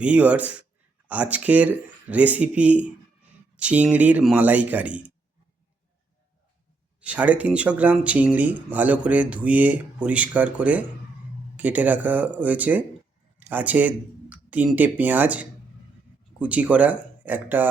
Viewers, আজকের recipe চিংড়ির মালাইকারি। 350 গ্রাম চিংড়ি ভালো করে ধুয়ে পরিষ্কার করে কেটে রাখা হয়েছে। আছে 3টে পেঁয়াজ কুচি করা, একটা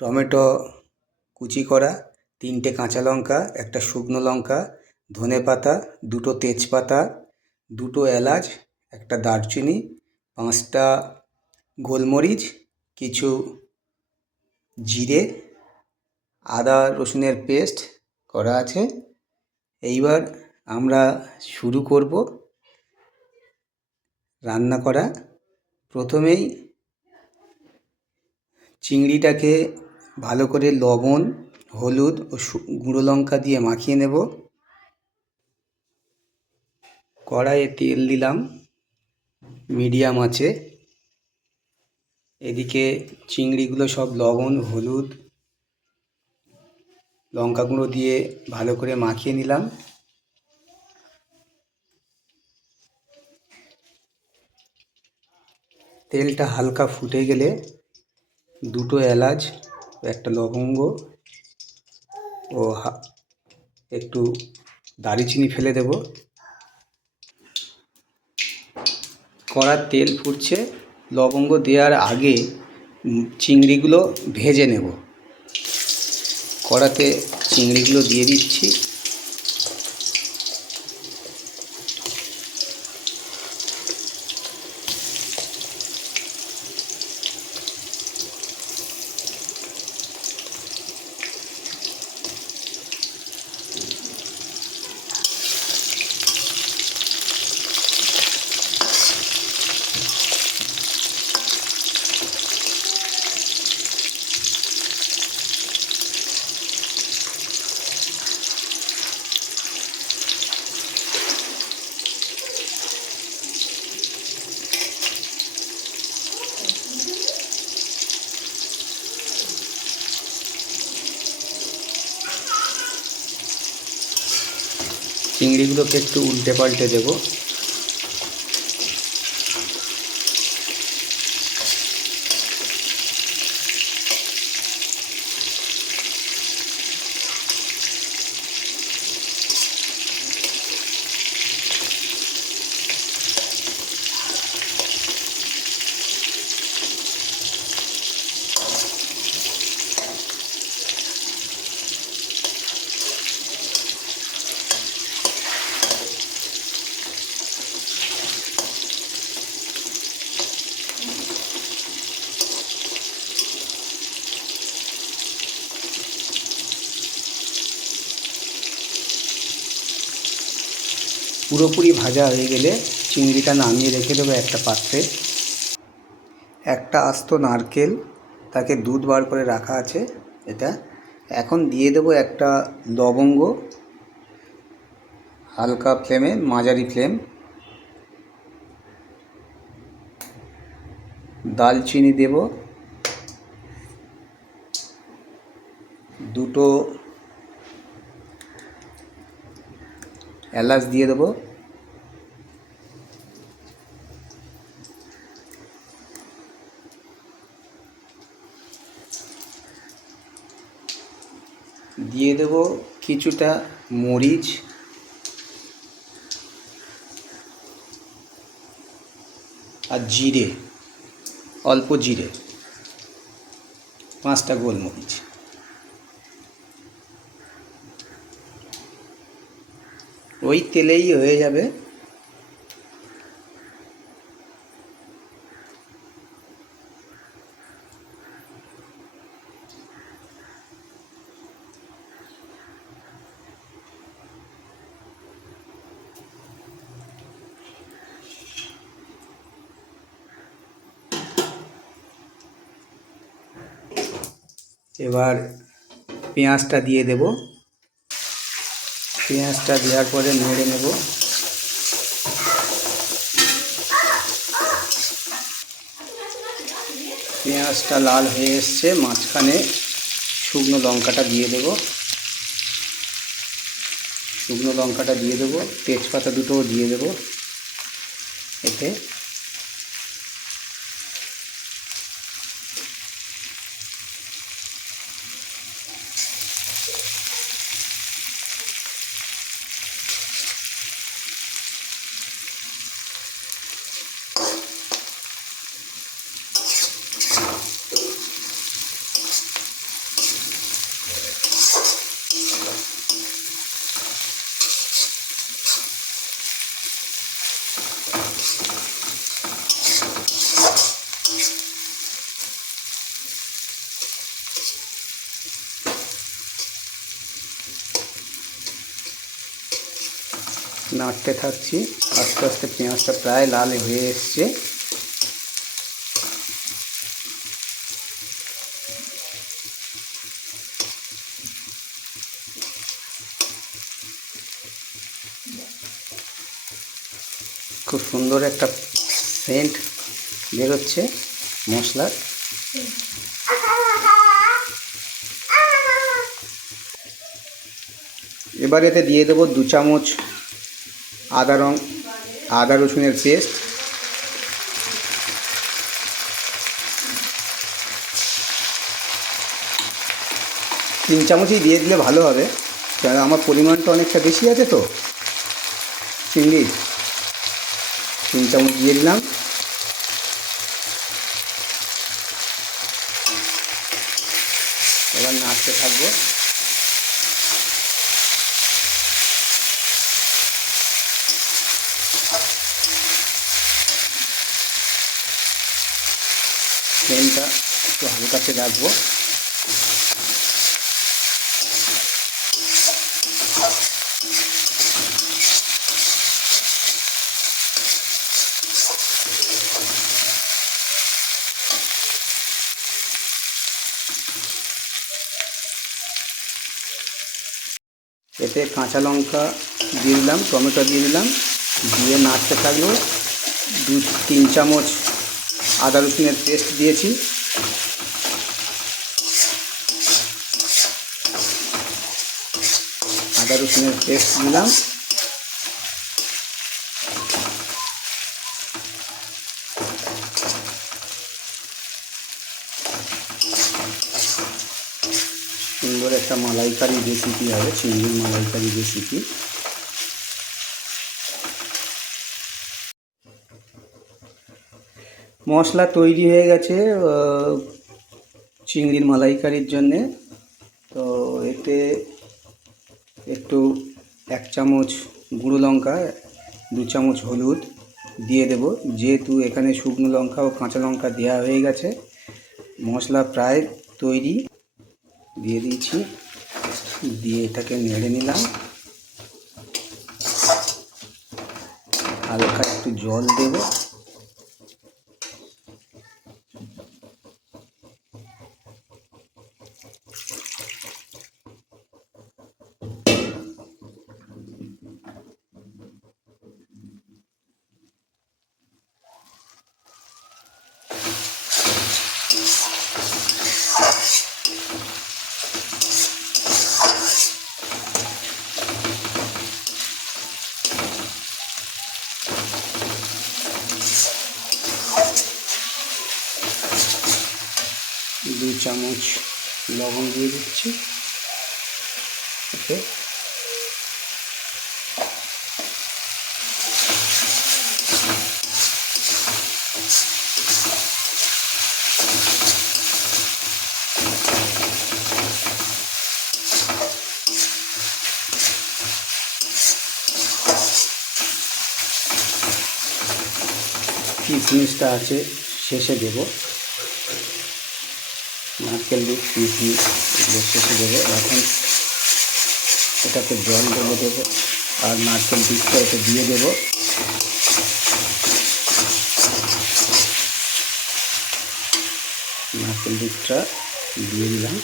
টমেটো কুচি করা, 3টে কাঁচা লঙ্কা, একটা শুকনো লঙ্কা, ধনেপাতা, 2টো তেজপাতা, 2টো এলাচ, একটা দারচিনি, 5টা গোলমরিচ, কিছু জিরে, আদা রসুনের পেস্ট করা আছে। এইবার আমরা শুরু করব রান্না করা। প্রথমেই চিংড়িটাকে ভালো করে লবণ, হলুদ ও গুঁড়ো লঙ্কা দিয়ে মাখিয়ে নেব। কড়াইয়ে তেল দিলাম মিডিয়াম আঁচে। এদিকে চিংড়িগুলো সব লবণ, হলুদ, লঙ্কা গুঁড়ো দিয়ে ভালো করে মাখিয়ে নিলাম। তেলটা হালকা ফুটে গেলে 2টো এলাচ, একটা লবঙ্গ ও একটু দারুচিনি ফেলে দেব। কড়ার তেল ফুটছে, লবঙ্গ দেওয়ার আগে চিংড়িগুলো ভেজে নেব। কড়াতে চিংড়িগুলো দিয়ে দিচ্ছি। চিংড়িগুলোকে একটু উল্টে পাল্টে দেব। পুরোপুরি ভাজা হয়ে গেলে চিংড়িটা নামিয়ে রেখে দেবো একটা পাত্রে। একটা আস্ত নারকেল, তাকে দুধ বার করে রাখা আছে এটা। এখন দিয়ে দেবো একটা লবঙ্গ, হালকা ফ্লেমে, মাঝারি ফ্লেম। দালচিনি দেব, 2টো এলাচ দিয়ে দেবো, দিয়ে দেব কিছুটা মরিচ, আর জিরে, অল্প জিরে, 5টা গোলমরিচ। ওই তেলেই হয়ে যাবে। এবার পেঁয়াজটা দিয়ে দেব। পেঁয়াজটা দেওয়ার পরে নেড়ে নেব। পেঁয়াজটা লাল হয়ে এসছে, মাঝখানে শুকনো লঙ্কাটা দিয়ে দেব। শুকনো লঙ্কাটা দিয়ে দেবো, তেজপাতা 2টোও দিয়ে দেবো। এতে নাড়তে থাকছি। আস্তে আস্তে পেঁয়াজটা প্রায় লাল হয়ে এসছে। খুব সুন্দর একটা সেন্ট বেরোচ্ছে মশলার। এবার এতে দিয়ে দেবো 2 চামচ আদা রসুনের পেস্ট, 3 চামচই দিয়ে দিলে ভালো হবে, কারণ আমার পরিমাণটা অনেকটা বেশি আছে তো চিংড়ির। 3 চামচ দিয়ে দিলাম। এবার নাড়তে থাকবো। ফ্লেমটা একটু হালকাতে রাখবো। এতে কাঁচা লঙ্কা দিয়ে দিলাম, টমেটো দিয়ে দিলাম, দিয়ে নাড়তে থাকলো। 2-3 চামচ আদা রসুনের পেস্ট দিয়েছি। আদা রসুনের পেস্ট দিলাম। সুন্দর একটা মালাইকারি রেসিপি হবে, চিংড়ির মালাইকারি রেসিপি। মশলা তৈরি হয়ে গেছে চিংড়ির মালাইকারির জন্যে। তো এতে একটু 1 চামচ গুঁড়ো লঙ্কা, 2 চামচ হলুদ দিয়ে দেব। যেহেতু এখানে শুকনো লঙ্কা ও কাঁচা লঙ্কা দেওয়া হয়ে গেছে, মশলা প্রায় তৈরি। দিয়ে দিয়েছি, দিয়ে এটাকে নেড়ে নিলাম। হালকা একটু জল দেব। দু চামচ লবণ দিয়ে দিচ্ছি। ওকে, কিশমিশটা আছে শেষে দেব। নারকেল দুধ, কিশমিশ এগুলো শেষে দেবো। এখন এটাতে জল দেবো আর নারকেল দুধটা এতে দিয়ে দেবো। নারকেল দুধটা দিয়ে দিলাম।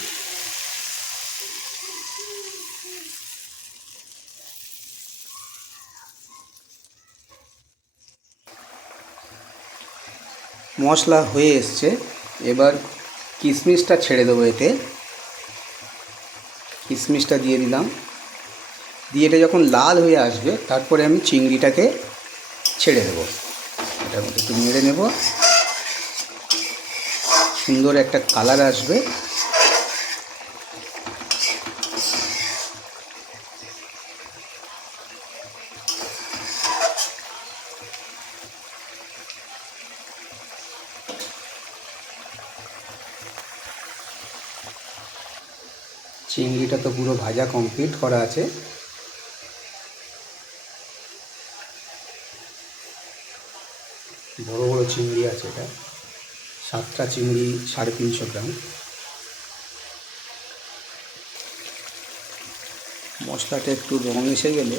মশলা হয়ে এসছে, এবার কিশমিশটা ছেড়ে দেবো। এতে কিশমিশটা দিয়ে দিলাম। দিয়ে এটা যখন লাল হয়ে আসবে, তারপরে আমি চিংড়িটাকে ছেড়ে দেবো। এটার মধ্যে একটু নেড়ে নেব, সুন্দর একটা কালার আসবে। চিংড়িটা তো পুরো ভাজা কমপ্লিট করা আছে। বড় বড় চিংড়ি আছে, এটা 7টা চিংড়ি 350 গ্রাম। মশলাটা একটু রং এসে গেলে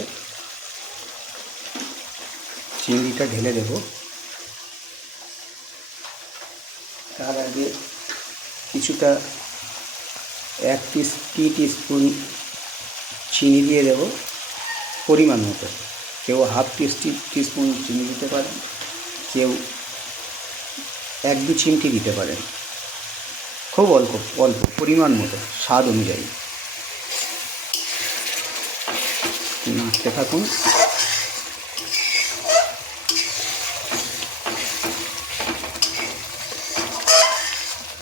চিংড়িটা ঢেলে দেব। তার আগে কিছুটা 1 টিস্পুন চিনি দিয়ে দেব পরিমাণ মতো। কেউ হাফ টিস্পুন চিনি দিতে পারেন, কেউ 1-2 চিমটি দিতে পারেন, খুব অল্প অল্প পরিমাণ মতো, স্বাদ অনুযায়ী। নাড়তে থাকুন।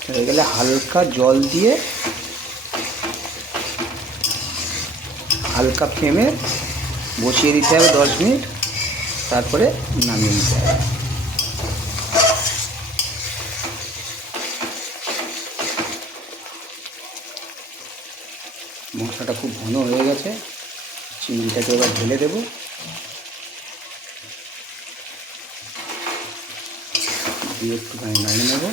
হয়ে গেলে হালকা জল দিয়ে হালকা ফ্লেমে বসিয়ে দিতে হবে 10 মিনিট, তারপরে নামিয়ে নিতে হবে। মশলাটা খুব ঘন হয়ে গেছে, চিংড়িটাকে এবার ঢেলে দেব। দিয়ে একটুখানি নামিয়ে নেব।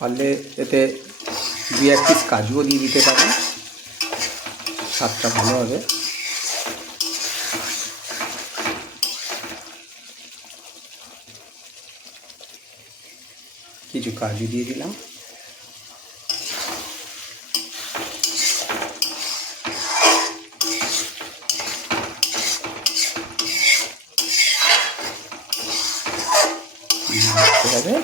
পারলে এতে 2-1 পিস কাজুও দিয়ে দিতে পারেন, স্বাদটা ভালো হবে। কিছু কাজু দিয়ে দিলাম। হবে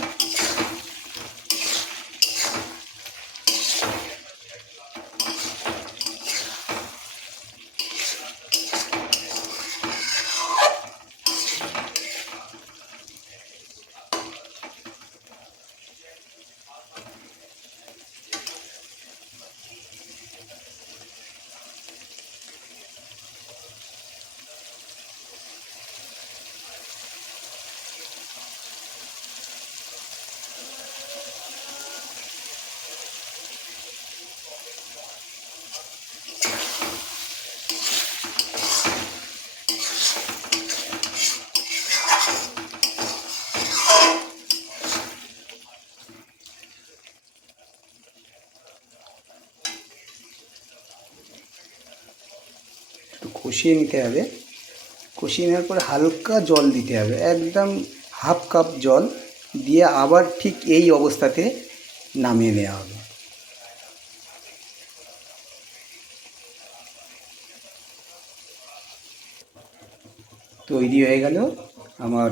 একটু কষিয়ে নিতে হবে। কষিয়ে নেওয়ার পরে হালকা জল দিতে হবে, একদম হাফ কাপ জল দিয়ে আবার ঠিক এই অবস্থাতে নামিয়ে নেওয়া হবে। তৈরি হয়ে গেল আমার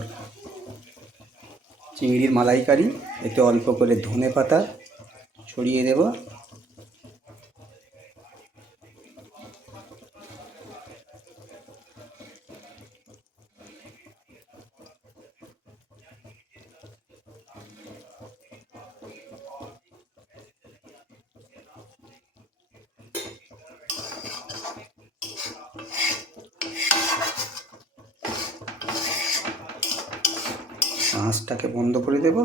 চিংড়ির মালাইকারি। এতে অল্প করে ধনে পাতা ছড়িয়ে দেব। আঁচটাকে বন্ধ করে দেব।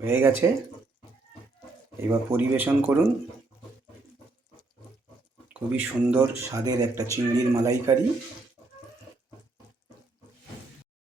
হয়ে গেছে, এবার পরিবেশন করুন। খুবই সুন্দর স্বাদের একটা চিংড়ির মালাইকারি।